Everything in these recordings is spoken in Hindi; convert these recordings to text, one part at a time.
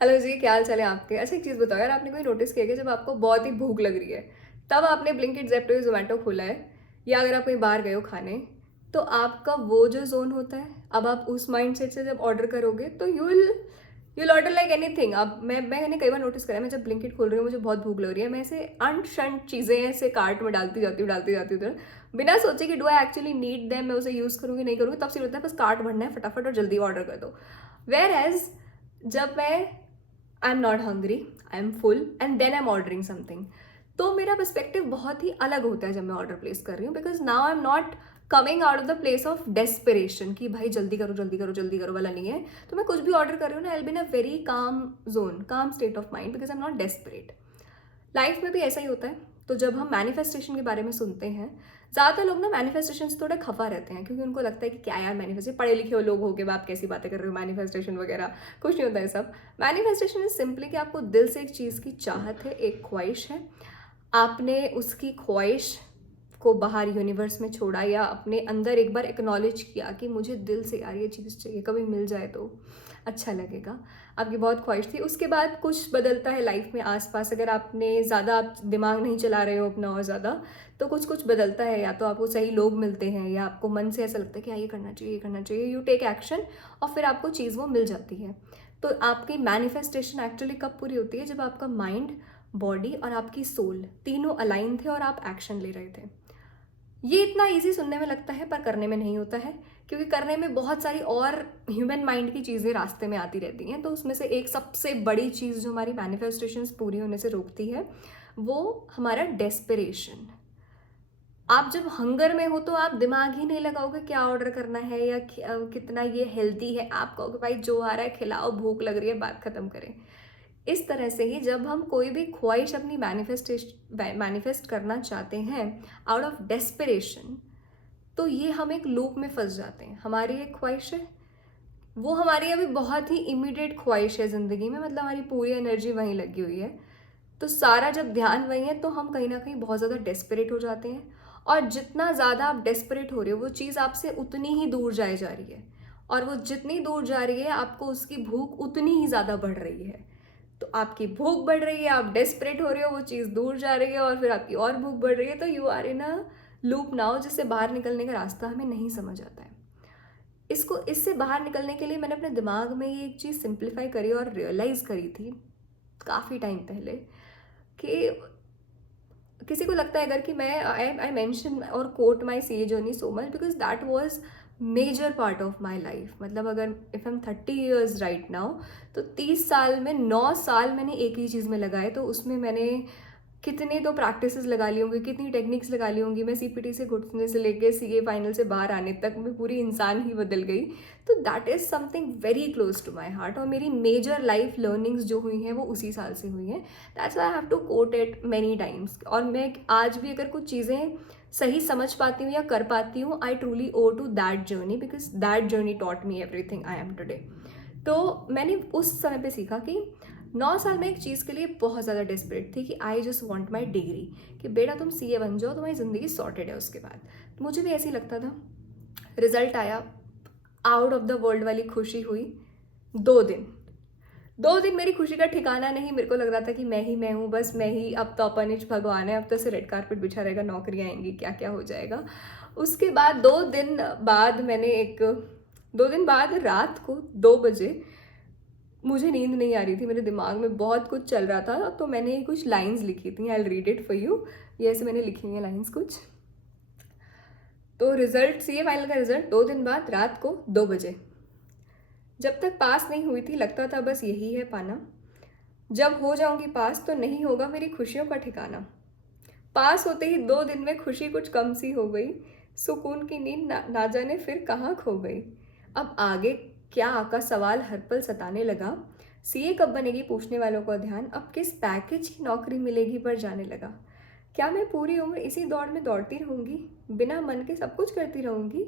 हेलो जी, क्या हाल चाल है आपके? अच्छा एक चीज़ बताओ यार, आपने कोई नोटिस किया है कि जब आपको बहुत ही भूख लग रही है, तब आपने ब्लिंकिट, ज़ेप्टो या ज़ोमैटो खोला है, या अगर आप कहीं बाहर गए हो खाने, तो आपका वो जो ज़ोन होता है, अब आप उस माइंडसेट से जब ऑर्डर करोगे तो you will order like anything. अब मैंने कई बार नोटिस करा है, मैं जब ब्लिंकिट खोल रही हूँ, मुझे बहुत भूख लग रही है, मैं ऐसे अंट-शंट चीज़ें ऐसे कार्ट में डालती जाती हूँ तो बिना सोचे कि do I actually need them, मैं उसे यूज़ करूँगी नहीं करूँगी, तब से लगता है बस कार्ट भरना है फटाफट और जल्दी ऑर्डर कर दो। वेयर एज जब मैं I am not hungry, I am full and then I am ordering something, तो मेरा पर्सपेक्टिव बहुत ही अलग होता है जब मैं ऑर्डर प्लेस कर रही हूँ, because now I am not coming out of the place of desperation कि भाई जल्दी करो जल्दी करो जल्दी करो वाला नहीं है। तो मैं कुछ भी ऑर्डर कर रही हूँ ना, I will be in a very calm zone, calm state of mind, because I am not desperate. Life में भी ऐसा ही होता है। तो जब हम मैनिफेस्टेशन के बारे में सुनते हैं, ज़्यादातर लोग ना मैनिफेस्टेशन से थोड़ा खफा रहते हैं, क्योंकि उनको लगता है कि क्या यार मैनिफेस्टेशन, पढ़े लिखे हो लोग हो के आप कैसी बातें कर रहे हो, मैनिफेस्टेशन वगैरह कुछ नहीं होता है सब। मैनिफेस्टेशन इज सिंपली कि आपको दिल से एक चीज़ की चाहत है, एक ख्वाहिश है, आपने उसकी ख्वाहिश को बाहर यूनिवर्स में छोड़ा या अपने अंदर एक बार एक्नॉलेज किया कि मुझे दिल से यार ये चीज़ चाहिए, कभी मिल जाए तो अच्छा लगेगा। आपकी बहुत ख्वाहिश थी, उसके बाद कुछ बदलता है लाइफ में आसपास, अगर आपने ज़्यादा आप दिमाग नहीं चला रहे हो अपना और ज़्यादा, तो कुछ कुछ बदलता है, या तो आपको सही लोग मिलते हैं या आपको मन से ऐसा लगता है कि हाँ ये करना चाहिए ये करना चाहिए, यू टेक एक्शन और फिर आपको चीज़ वो मिल जाती है। तो आपकी मैनिफेस्टेशन एक्चुअली कब पूरी होती है? जब आपका माइंड, बॉडी और आपकी सोल तीनों अलाइन थे और आप एक्शन ले रहे थे। ये इतना इजी सुनने में लगता है पर करने में नहीं होता है, क्योंकि करने में बहुत सारी और ह्यूमन माइंड की चीज़ें रास्ते में आती रहती हैं। तो उसमें से एक सबसे बड़ी चीज़ जो हमारी मैनिफेस्टेशंस पूरी होने से रोकती है, वो हमारा डेस्परेशन। आप जब हंगर में हो तो आप दिमाग ही नहीं लगाओगे क्या ऑर्डर करना है या कितना ये हेल्दी है, आप कहोगे भाई जो आ रहा है खिलाओ, भूख लग रही है, बात खत्म करें। इस तरह से ही जब हम कोई भी ख्वाहिश अपनी मैनिफेस्ट करना चाहते हैं आउट ऑफ डेस्परेशन, तो ये हम एक लूप में फंस जाते हैं। हमारी एक ख्वाहिश है, वो हमारी अभी बहुत ही इमीडिएट ख्वाहिश है ज़िंदगी में, मतलब हमारी पूरी एनर्जी वहीं लगी हुई है, तो सारा जब ध्यान वहीं है तो हम कहीं ना कहीं बहुत ज़्यादा डेस्परेट हो जाते हैं। और जितना ज़्यादा आप डेस्परेट हो रहे हो, वो चीज़ आपसे उतनी ही दूर जाए जा रही है, और वो जितनी दूर जा रही है आपको उसकी भूख उतनी ही ज़्यादा बढ़ रही है। तो आपकी भूख बढ़ रही है, आप डेस्परेट हो रहे हो, वो चीज़ दूर जा रही है और फिर आपकी और भूख बढ़ रही है, तो you are in a loop now, जिससे बाहर निकलने का रास्ता हमें नहीं समझ आता है। इससे बाहर निकलने के लिए मैंने अपने दिमाग में ये एक चीज़ सिंप्लीफाई करी और रियलाइज़ करी थी काफ़ी टाइम पहले, कि किसी को लगता है अगर कि मैं आई मेंशन और quote my C A journey so much because that was major part of my life. मतलब अगर if am 30 years right now, तो 30 साल में 9 साल मैंने एक ही चीज़ में लगाए, तो उसमें मैंने कितने तो प्रैक्टिसेस लगा ली होंगी, कितनी टेक्निक्स लगा ली होंगी। मैं सीपीटी से घुटने से लेके सीए फाइनल से बाहर आने तक मैं पूरी इंसान ही बदल गई। तो that is something very close to my heart, और मेरी मेजर लाइफ लर्निंग्स जो हुई हैं वो उसी साल से हुई हैं। That's why I have to quote it many times. और मैं आज भी अगर कुछ चीज़ें सही समझ पाती हूँ या कर पाती हूँ, I truly owe to that journey, because that journey taught me everything I am today. तो मैंने उस समय पे सीखा कि 9 साल में एक चीज़ के लिए बहुत ज़्यादा डेस्परेट थी, कि I just want my degree, कि बेटा तुम सीए बन जाओ, तुम्हारी ज़िंदगी सॉर्टेड है उसके बाद। तो मुझे भी ऐसे ही लगता था। रिजल्ट आया, आउट ऑफ द वर्ल्ड वाली खुशी हुई। 2 दिन 2 दिन मेरी खुशी का ठिकाना नहीं, मेरे को लग रहा था कि मैं ही मैं हूँ, बस मैं ही, अब तो अपनिश भगवान है, अब तो से रेड कारपेट बिछा रहेगा, नौकरियाँ आएंगी, क्या क्या हो जाएगा। उसके बाद 2 दिन बाद मैंने एक 2 दिन बाद रात को 2 बजे, मुझे नींद नहीं आ रही थी, मेरे दिमाग में बहुत कुछ चल रहा था, तो मैंने कुछ लाइंस लिखी थी, I will read it for you. ये ऐसे मैंने लिखी हैं लाइंस कुछ। तो रिजल्ट, सीए फाइनल का रिजल्ट 2 दिन बाद रात को 2 बजे। जब तक पास नहीं हुई थी लगता था बस यही है पाना, जब हो जाऊंगी पास तो नहीं होगा मेरी खुशियों का ठिकाना। पास होते ही 2 दिन में खुशी कुछ कम सी हो गई, सुकून की नींद ना जाने फिर कहाँ खो गई। अब आगे क्या का सवाल हर पल सताने लगा, सीए कब बनेगी पूछने वालों का ध्यान अब किस पैकेज की नौकरी मिलेगी पर जाने लगा। क्या मैं पूरी उम्र इसी दौड़ में दौड़ती रहूंगी, बिना मन के सब कुछ करती रहूंगी?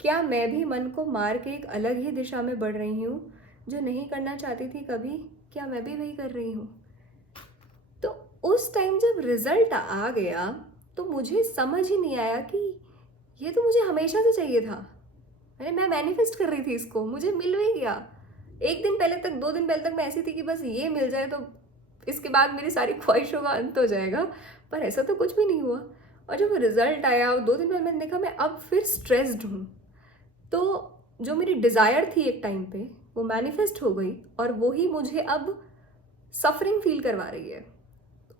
क्या मैं भी मन को मार के एक अलग ही दिशा में बढ़ रही हूँ, जो नहीं करना चाहती थी कभी, क्या मैं भी वही कर रही हूँ? तो उस टाइम जब रिजल्ट आ गया, तो मुझे समझ ही नहीं आया कि ये तो मुझे हमेशा से चाहिए था। मैं मैनिफेस्ट कर रही थी इसको, मुझे मिल भी गया। 1 दिन पहले तक, 2 दिन पहले तक मैं ऐसी थी कि बस ये मिल जाए तो इसके बाद मेरी सारी ख्वाहिशों का अंत हो जाएगा, पर ऐसा तो कुछ भी नहीं हुआ। और जब रिजल्ट आया और 2 दिन बाद मैंने देखा मैं अब फिर स्ट्रेस्ड हूँ। तो जो मेरी डिज़ायर थी एक टाइम पे वो मैनिफेस्ट हो गई और वो ही मुझे अब सफरिंग फील करवा रही है।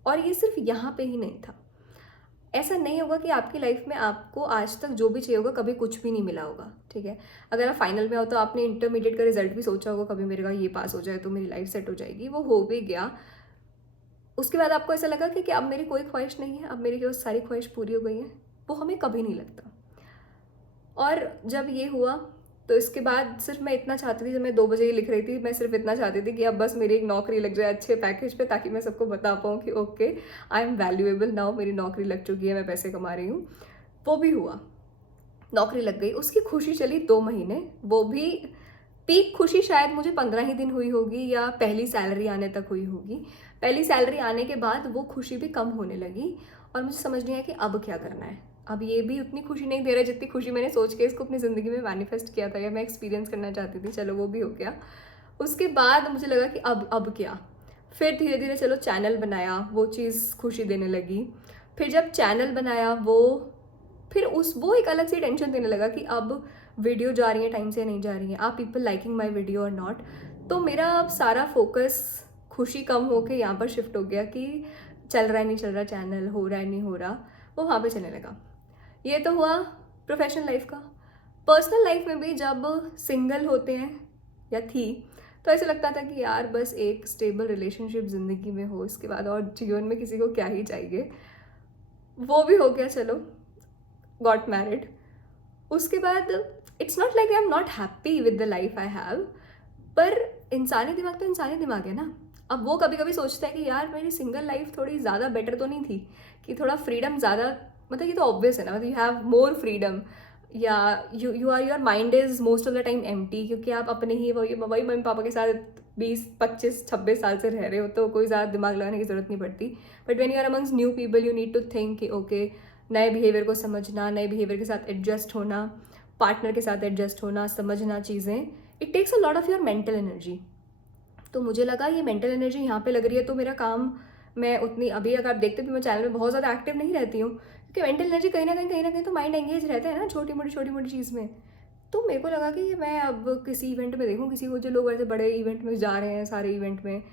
और ये सिर्फ यहाँ पे ही नहीं था। ऐसा नहीं होगा कि आपकी लाइफ में आपको आज तक जो भी चाहिए होगा कभी कुछ भी नहीं मिला होगा, ठीक है। अगर आप फाइनल में हो तो आपने इंटरमीडिएट का रिजल्ट भी सोचा होगा कभी मेरे का ये पास हो जाए तो मेरी लाइफ सेट हो जाएगी, वो हो भी गया। उसके बाद आपको ऐसा लगा कि अब मेरी कोई ख्वाहिश नहीं है, अब मेरी केवल सारी ख्वाहिश पूरी हो गई है। वो हमें कभी नहीं लगता। और जब ये हुआ तो इसके बाद सिर्फ मैं इतना चाहती थी, जब मैं 2 बजे ही लिख रही थी, मैं सिर्फ इतना चाहती थी कि अब बस मेरी एक नौकरी लग जाए अच्छे पैकेज पे, ताकि मैं सबको बता पाऊँ कि okay I am valuable now, मेरी नौकरी लग चुकी है, मैं पैसे कमा रही हूँ। वो भी हुआ, नौकरी लग गई। उसकी खुशी चली 2 महीने, वो भी पीक खुशी शायद मुझे 15 ही दिन हुई होगी या पहली सैलरी आने तक हुई होगी। पहली सैलरी आने के बाद वो खुशी भी कम होने लगी और मुझे समझ नहीं आया कि अब क्या करना है। अब ये भी उतनी खुशी नहीं दे रहा जितनी खुशी मैंने सोच के इसको अपनी ज़िंदगी में मैनिफेस्ट किया था या मैं एक्सपीरियंस करना चाहती थी। चलो वो भी हो गया। उसके बाद मुझे लगा कि अब क्या। फिर धीरे धीरे चलो चैनल बनाया, वो चीज़ खुशी देने लगी। फिर जब चैनल बनाया फिर वो एक अलग सी टेंशन देने लगा कि अब वीडियो जा रही है टाइम से नहीं जा रही है, आप पीपल लाइकिंग माई वीडियो और नॉट। तो मेरा अब सारा फोकस खुशी कम होके यहाँ पर शिफ्ट हो गया कि चल रहा है नहीं चल रहा, चैनल हो रहा है नहीं हो रहा, वो वहाँ पे चलने लगा। ये तो हुआ प्रोफेशनल लाइफ का। पर्सनल लाइफ में भी जब सिंगल होते हैं या थी तो ऐसे लगता था कि यार बस एक स्टेबल रिलेशनशिप ज़िंदगी में हो, इसके बाद और जीवन में किसी को क्या ही चाहिए। वो भी हो गया, चलो गॉट मैरिड। उसके बाद it's not like I am not happy with the life I have, पर इंसानी दिमाग तो इंसानी दिमाग है ना। अब वो कभी कभी सोचता है कि यार मेरी सिंगल लाइफ थोड़ी ज़्यादा बेटर तो नहीं थी, कि थोड़ा फ्रीडम ज़्यादा, मतलब ये तो ऑब्वियस है ना, मतलब यू हैव मोर फ्रीडम, या your mind is most of the time empty, क्योंकि आप अपने ही वही मम्मी पापा के साथ 20 25 26 साल से रह रहे हो, तो कोई ज़्यादा दिमाग लगाने की ज़रूरत नहीं पड़ती। But when you are amongst new people you need to think कि ओके, नए बिहेवियर को समझना, नए बिहेवियर के साथ एडजस्ट होना, पार्टनर के साथ एडजस्ट होना, समझना चीज़ें, it takes a lot of your mental energy. तो मुझे लगा ये मेंटल एनर्जी यहाँ पे लग रही है तो मेरा काम, मैं उतनी, अभी अगर आप देखते भी मैं चैनल में बहुत ज़्यादा एक्टिव नहीं रहती हूँ, क्योंकि मेंटल एनर्जी कहीं ना कहीं तो माइंड एंगेज रहता है ना छोटी मोटी चीज़ में। तो मेरे को लगा कि मैं अब किसी इवेंट में देखूँ, किसी को, जो लोग ऐसे बड़े इवेंट में जा रहे हैं, सारे इवेंट में,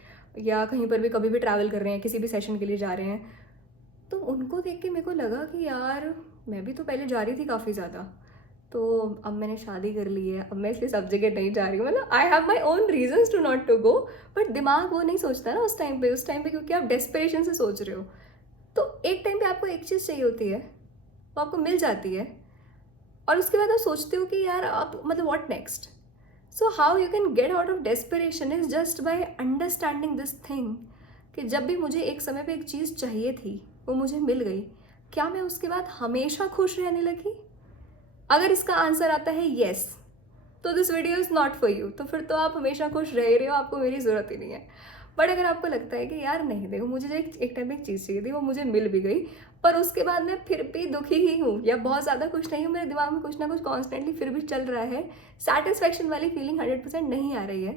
या कहीं पर भी कभी भी ट्रैवल कर रहे हैं, किसी भी सेशन के लिए जा रहे हैं, तो उनको देख के मेरे को लगा कि यार मैं भी तो पहले जा रही थी काफ़ी ज़्यादा, तो अब मैंने शादी कर ली है, अब मैं इसलिए सब जगह नहीं जा रही हूँ, मतलब I have my own reasons to not to go. But दिमाग वो नहीं सोचता ना उस टाइम पे क्योंकि आप डेस्परेशन से सोच रहे हो। तो एक टाइम पे आपको एक चीज़ चाहिए होती है, वो आपको मिल जाती है, और उसके बाद आप सोचते हो कि यार अब मतलब what next. So how you can get out of desperation is just by understanding this thing, कि जब भी मुझे एक समय पे एक चीज़ चाहिए थी वो मुझे मिल गई, क्या मैं उसके बाद हमेशा खुश रहने लगी? अगर इसका आंसर आता है येस, तो this video is not for you. तो फिर तो आप हमेशा खुश रह रहे हो, आपको मेरी ज़रूरत ही नहीं है। बट अगर आपको लगता है कि यार नहीं, देखो मुझे जो एक टाइम में एक चीज़ चाहिए थी वो मुझे मिल भी गई, पर उसके बाद मैं फिर भी दुखी ही हूँ या बहुत ज़्यादा खुश नहीं हूँ, मेरे दिमाग में कुछ ना कुछ कॉन्स्टेंटली फिर भी चल रहा है, सेटिस्फैक्शन वाली फीलिंग 100% नहीं आ रही है,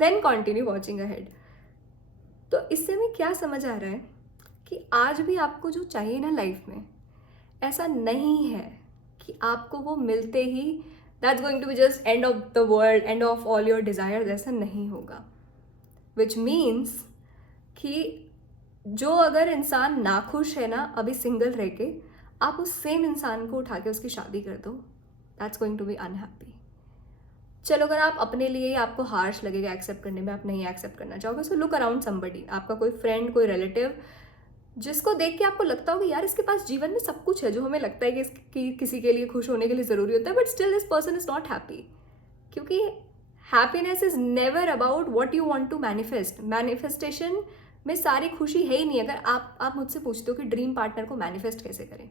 देन कॉन्टिन्यू वॉचिंग अहेड। तो इससे हमें क्या समझ आ रहा है कि आज भी आपको जो चाहिए ना लाइफ में, ऐसा नहीं है कि आपको वो मिलते ही that's going to be just end of the world, end of all your desires, ऐसा नहीं होगा। विच मीन्स कि जो अगर इंसान नाखुश है ना अभी सिंगल रह के, आप उस सेम इंसान को उठा के उसकी शादी कर दो, that's going to be unhappy. चलो अगर आप अपने लिए आपको हार्श लगेगा एक्सेप्ट करने में, आप नहीं एक्सेप्ट करना चाहोगे, सो लुक अराउंड समबडी, आपका कोई फ्रेंड, कोई रिलेटिव, जिसको देख के आपको लगता हो कि यार इसके पास जीवन में सब कुछ है जो हमें लगता है कि किसी के लिए खुश होने के लिए ज़रूरी होता है, but still this person is not happy. क्योंकि happiness is never about what you want to manifest. Manifestation में सारी खुशी है ही नहीं। अगर आप मुझसे पूछते हो कि ड्रीम पार्टनर को मैनिफेस्ट कैसे करें,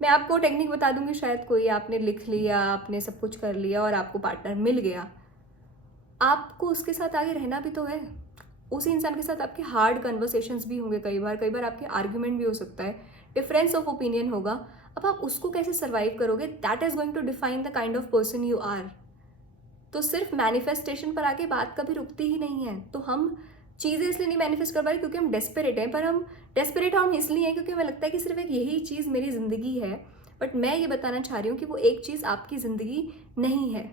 मैं आपको टेक्निक बता दूंगी, शायद कोई, आपने लिख लिया, आपने सब कुछ कर लिया और आपको पार्टनर मिल गया, आपको उसके साथ आगे रहना भी तो है। उसी इंसान के साथ आपके हार्ड कन्वर्सेशंस भी होंगे, कई बार आपके आर्ग्यूमेंट भी हो सकता है, डिफरेंस ऑफ ओपिनियन होगा। अब आप उसको कैसे सर्वाइव करोगे, that is going to define the kind of person you are. तो सिर्फ मैनिफेस्टेशन पर आके बात कभी रुकती ही नहीं है। तो हम चीज़ें इसलिए नहीं मैनिफेस्ट कर पा रहे क्योंकि हम डेस्परेट हैं, पर हम डेस्परेट हम इसलिए हैं क्योंकि हमें लगता है कि सिर्फ एक यही चीज़ मेरी ज़िंदगी है। बट मैं ये बताना चाह रही हूँ कि वो एक चीज़ आपकी ज़िंदगी नहीं है।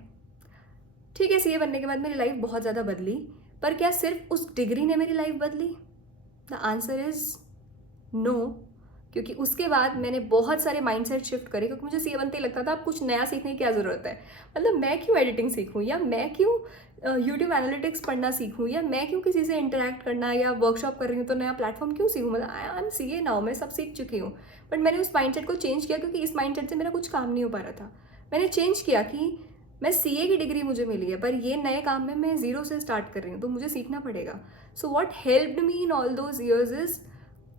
ठीक है, सीए बनने के बाद मेरी लाइफ बहुत ज़्यादा बदली, पर क्या सिर्फ उस डिग्री ने मेरी लाइफ बदली? The answer is no. क्योंकि उसके बाद मैंने बहुत सारे माइंडसेट शिफ्ट करे, क्योंकि मुझे सीए बनते ही लगता था अब कुछ नया सीखने की क्या ज़रूरत है। मतलब मैं क्यों एडिटिंग सीखूं, या मैं क्यों यूट्यूब एनालिटिक्स पढ़ना सीखूं, या मैं क्यों किसी से इंटरेक्ट करना या वर्कशॉप कर रही हूँ तो नया प्लेटफॉर्म क्यों सीखूं। मतलब आई एम सीए नाउ, मैं सब सीख चुकी हूँ। बट मैंने उस माइंडसेट को चेंज किया क्योंकि इस माइंडसेट से मेरा कुछ काम नहीं हो पा रहा था। मैंने चेंज किया कि मैं सीए की डिग्री मुझे मिली है, पर ये नए काम में मैं ज़ीरो से स्टार्ट कर रही हूँ, तो मुझे सीखना पड़ेगा। So what helped me in all those years is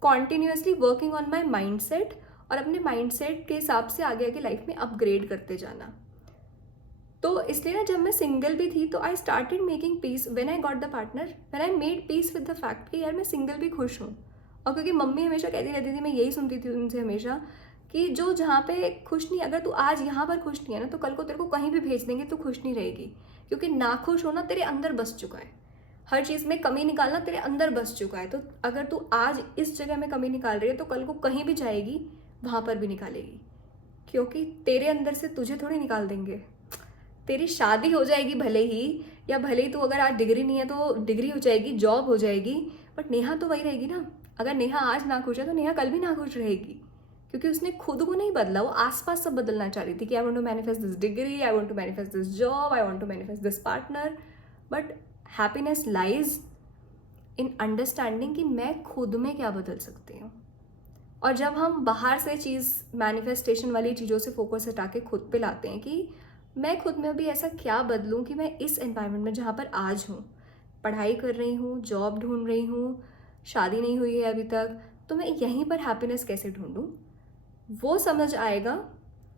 continuously working on my mind set, और अपने माइंड सेट के हिसाब से आगे आगे लाइफ में अपग्रेड करते जाना। तो इसलिए ना, जब मैं सिंगल भी थी तो I started making piece when I got the partner, when I made peace with the fact कि यार मैं सिंगल भी खुश हूँ। और क्योंकि मम्मी हमेशा कहती रहती थी, मैं यही सुनती थी उनसे हमेशा कि जो जहाँ पे खुश नहीं, अगर तू आज यहाँ पर खुश नहीं है ना, तो कल को तेरे को कहीं भी भेज देंगे, तू खुश नहीं रहेगी। क्योंकि नाखुश होना तेरे अंदर बस चुका है, हर चीज़ में कमी निकालना तेरे अंदर बस चुका है। तो अगर तू आज इस जगह में कमी निकाल रही है तो कल को कहीं भी जाएगी वहाँ पर भी निकालेगी, क्योंकि तेरे अंदर से तुझे थोड़ी निकाल देंगे। तेरी शादी हो जाएगी भले ही, या भले ही तू अगर आज डिग्री नहीं है तो डिग्री हो जाएगी, जॉब हो जाएगी, बट नेहा तो वही रहेगी ना। अगर नेहा आज ना खुश है तो नेहा कल भी ना खुश रहेगी, क्योंकि उसने खुद को नहीं बदला, वो आसपास सब बदलना चाह रही थी कि I want to manifest this degree, I want to manifest this job, I want to manifest this partner. But happiness lies in understanding कि मैं खुद में क्या बदल सकती हूँ। और जब हम बाहर से चीज़ मैनिफेस्टेशन वाली चीज़ों से फोकस हटा के खुद पे लाते हैं कि मैं खुद में अभी ऐसा क्या बदलूं कि मैं इस एनवायरनमेंट में जहाँ पर आज हूँ, पढ़ाई कर रही हूँ, जॉब ढूंढ रही हूँ, शादी नहीं हुई है अभी तक, तो मैं यहीं पर हैप्पीनेस कैसे ढूंढूं, वो समझ आएगा।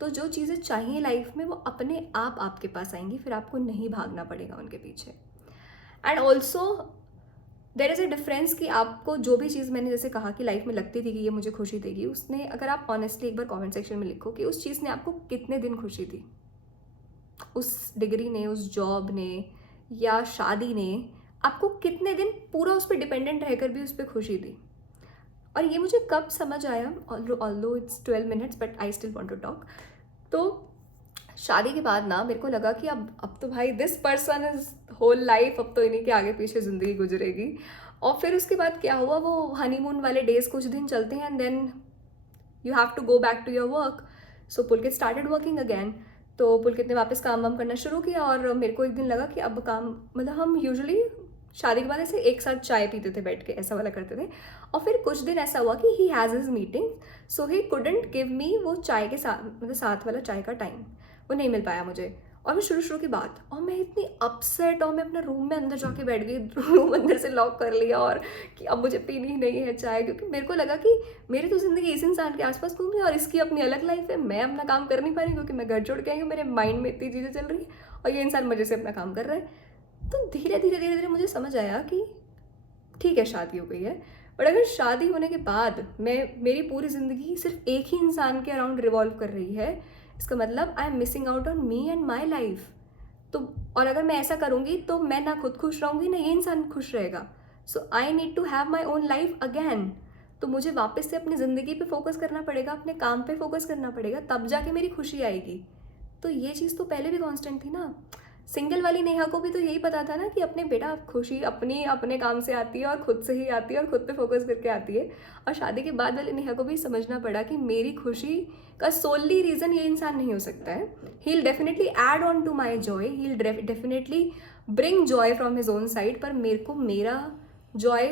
तो जो चीज़ें चाहिए लाइफ में वो अपने आप आपके पास आएंगी, फिर आपको नहीं भागना पड़ेगा उनके पीछे। And also there is a difference कि आपको जो भी चीज़ मैंने जैसे कहा कि लाइफ में लगती थी कि ये मुझे खुशी देगी, उसने, अगर आप ऑनेस्टली एक बार कमेंट सेक्शन में लिखो कि उस चीज़ ने आपको कितने दिन खुशी दी, उस डिग्री ने, उस जॉब ने, या शादी ने आपको कितने दिन पूरा उस पर डिपेंडेंट रहकर भी उस पर खुशी दी। और ये मुझे कब समझ आया, although it's 12 minutes but I still want to talk. तो शादी के बाद ना मेरे को लगा कि अब तो भाई this person is whole life, अब तो इन्हीं के आगे पीछे ज़िंदगी गुजरेगी। और फिर उसके बाद क्या हुआ, वो हनीमून वाले डेज कुछ दिन चलते हैं and then you have to go back to your work. So Pulkit started working again. तो पुलकित ने वापस काम वाम करना शुरू किया, और मेरे को एक दिन लगा कि अब काम, मतलब हम यूजुअली शादी के बाद ऐसे एक साथ चाय पीते थे बैठ के, ऐसा वाला करते थे। और फिर कुछ दिन ऐसा हुआ कि he has his meeting, so he couldn't give me वो चाय के साथ, मतलब साथ वाला चाय का टाइम वो नहीं मिल पाया मुझे। और वो शुरू की बात, और मैं इतनी अपसेट, और मैं अपने रूम में अंदर जाके बैठ गई, रूम अंदर से लॉक कर लिया, और कि अब मुझे पीनी ही नहीं है चाय, क्योंकि मेरे को लगा कि मेरी तो ज़िंदगी इस इंसान के आसपास घूम रही है और इसकी अपनी अलग लाइफ है। मैं अपना काम कर नहीं पा रही क्योंकि मैं घर छोड़ के आई हूँ, मेरे माइंड में इतनी चीज़ें चल रही है, और ये इंसान मज़े से अपना काम कर रहा है। तो धीरे धीरे धीरे धीरे मुझे समझ आया कि ठीक है शादी हो गई है, बट अगर शादी होने के बाद मेरी पूरी ज़िंदगी सिर्फ एक ही इंसान के अराउंड रिवॉल्व कर रही है, इसका मतलब I am missing out on me and my life. तो और अगर मैं ऐसा करूँगी तो मैं ना खुद खुश रहूँगी, ना ये इंसान खुश रहेगा। So I need to have my own life again. तो मुझे वापस से अपनी ज़िंदगी पे फोकस करना पड़ेगा, अपने काम पे फोकस करना पड़ेगा, तब जाके मेरी खुशी आएगी। तो ये चीज़ तो पहले भी कांस्टेंट थी ना। सिंगल वाली नेहा को भी तो यही पता था ना कि अपने बेटा खुशी अपने काम से आती है और खुद से ही आती है और खुद पे फोकस करके आती है। और शादी के बाद वाली नेहा को भी समझना पड़ा कि मेरी खुशी का सोली रीज़न ये इंसान नहीं हो सकता है। He will definitely add on to my joy, he will definitely bring joy from his own side, पर मेरे को मेरा जॉय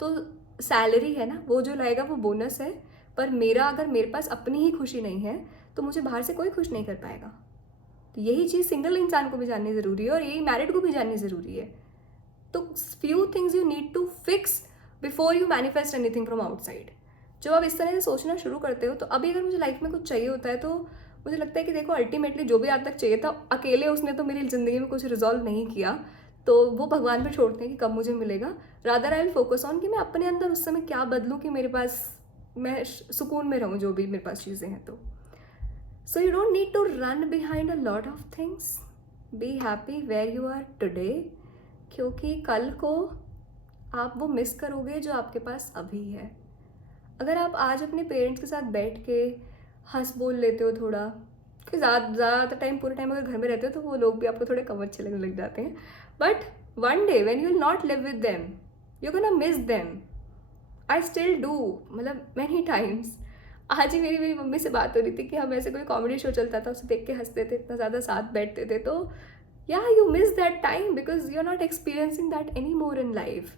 तो सैलरी है ना, वो जो लाएगा वो बोनस है। पर अगर मेरे पास अपनी ही खुशी नहीं है तो मुझे बाहर से कोई खुश नहीं कर पाएगा। तो यही चीज़ सिंगल इंसान को भी जाननी ज़रूरी है, और यही मैरिड को भी जाननी ज़रूरी है। तो few things you need to fix before you manifest anything from outside. जब आप इस तरह से सोचना शुरू करते हो, तो अभी अगर मुझे लाइफ में कुछ चाहिए होता है तो मुझे लगता है कि देखो अल्टीमेटली जो भी आज तक चाहिए था, अकेले उसने तो मेरी ज़िंदगी में कुछ रिजॉल्व नहीं किया, तो वो भगवान पर छोड़ते हैं कि कब मुझे मिलेगा। Rather I will focus on कि मैं अपने अंदर उस समय क्या बदलूँ कि मेरे पास, मैं सुकून में रहूँ जो भी मेरे पास चीज़ें हैं। तो So you don't need to run behind a lot of things. Be happy where you are today, क्योंकि कल को आप वो मिस करोगे जो आपके पास अभी है। अगर आप आज अपने पेरेंट्स के साथ बैठ के हंस बोल लेते हो थोड़ा, क्योंकि ज़्यादा टाइम पूरे टाइम अगर घर में रहते हो तो वो लोग भी आपको थोड़े कम अच्छे लगने लग जाते हैं, but one day when you will not live with them you gonna miss them. I still do, मतलब मैनी टाइम्स। आज ही मेरी मम्मी से बात हो रही थी कि हम ऐसे कोई कॉमेडी शो चलता था उसे देख के हंसते थे, इतना ज़्यादा साथ बैठते थे, तो या you miss that time because you are not experiencing that any more in life.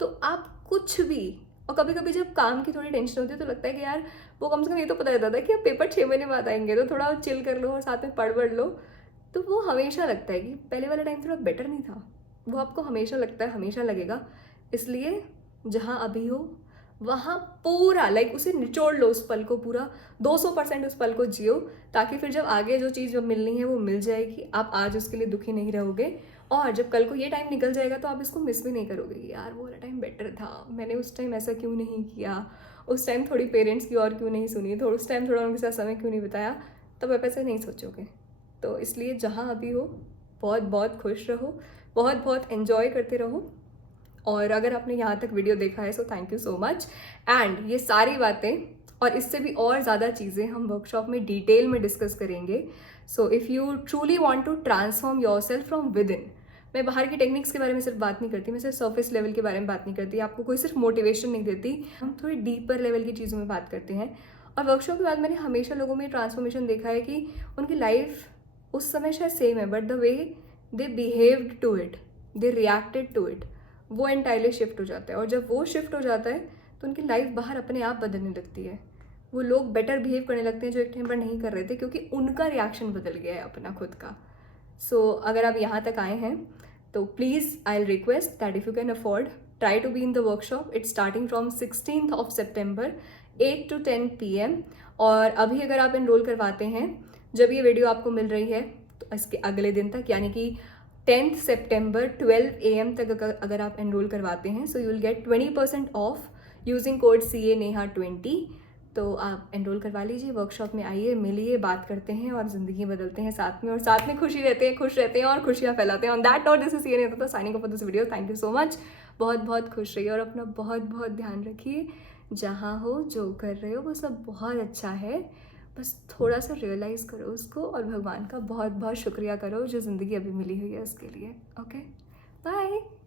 तो आप कुछ भी, और कभी कभी जब काम की थोड़ी टेंशन होती है तो लगता है कि यार वो कम से कम ये तो पता रहता था कि अब पेपर 6 महीने बाद आएंगे तो थोड़ा चिल कर लो और साथ में पढ़ लो। तो वो हमेशा लगता है कि पहले वाला टाइम थोड़ा बेटर नहीं था, वो आपको हमेशा लगता है, हमेशा लगेगा। इसलिए जहाँ अभी हो वहाँ पूरा लाइक उसे निचोड़ लो, उस पल को पूरा 200% उस पल को जियो, ताकि फिर जब आगे जो चीज़ मिलनी है वो मिल जाएगी, आप आज उसके लिए दुखी नहीं रहोगे। और जब कल को ये टाइम निकल जाएगा तो आप इसको मिस भी नहीं करोगे कि यार वो वाला टाइम बेटर था, मैंने उस टाइम ऐसा क्यों नहीं किया, उस टाइम थोड़ी पेरेंट्स की और क्यों नहीं सुनी, तो उस टाइम थोड़ा उनके साथ समय क्यों नहीं बिताया, तब आप ऐसे नहीं सोचोगे। तो इसलिए जहाँ अभी हो बहुत बहुत खुश रहो, बहुत बहुत एंजॉय करते रहो। और अगर आपने यहाँ तक वीडियो देखा है so thank you so much. And ये सारी बातें और इससे भी और ज़्यादा चीज़ें हम वर्कशॉप में डिटेल में डिस्कस करेंगे। So if you truly want to transform yourself from within, मैं बाहर की टेक्निक्स के बारे में सिर्फ बात नहीं करती, मैं सिर्फ सरफेस लेवल के बारे में बात नहीं करती, आपको कोई सिर्फ मोटिवेशन नहीं देती, हम थोड़ी डीपर लेवल की चीज़ों में बात करते हैं। और वर्कशॉप के बाद मैंने हमेशा लोगों में ट्रांसफॉर्मेशन देखा है कि उनकी लाइफ उस समय शायद सेम है, but the way they behaved to it, they reacted to it, वो एंटायरली शिफ्ट हो जाता है। और जब वो शिफ्ट हो जाता है तो उनकी लाइफ बाहर अपने आप बदलने लगती है, वो लोग बेटर बिहेव करने लगते हैं जो एक टाइम पर नहीं कर रहे थे, क्योंकि उनका रिएक्शन बदल गया है अपना खुद का। सो अगर आप यहाँ तक आए हैं तो please I request that if you can afford try to be in the workshop. It's starting from 16th September 8 to 10 PM। और अभी अगर आप एनरोल करवाते हैं, जब ये वीडियो आपको मिल रही है तो इसके अगले दिन तक, यानी कि 10th September 12 AM तक अगर आप एनरोल करवाते हैं so you will get 20% of using code CA-NEHA20। तो आप एनरोल करवा लीजिए, वर्कशॉप में आइए, मिलिए, बात करते हैं और ज़िंदगी बदलते हैं साथ में, और साथ में खुशी रहते हैं, खुश रहते हैं और खुशियाँ फैलाते हैं। On that note this is CA-NEHA signing off for this video. Thank you so much. बहुत बहुत खुश रहिए और अपना बहुत बहुत ध्यान रखिए। जहाँ हो, जो कर रहे हो वो सब बहुत अच्छा है, बस थोड़ा सा रियलाइज़ करो उसको और भगवान का बहुत बहुत शुक्रिया करो जो ज़िंदगी अभी मिली हुई है उसके लिए। Okay, bye.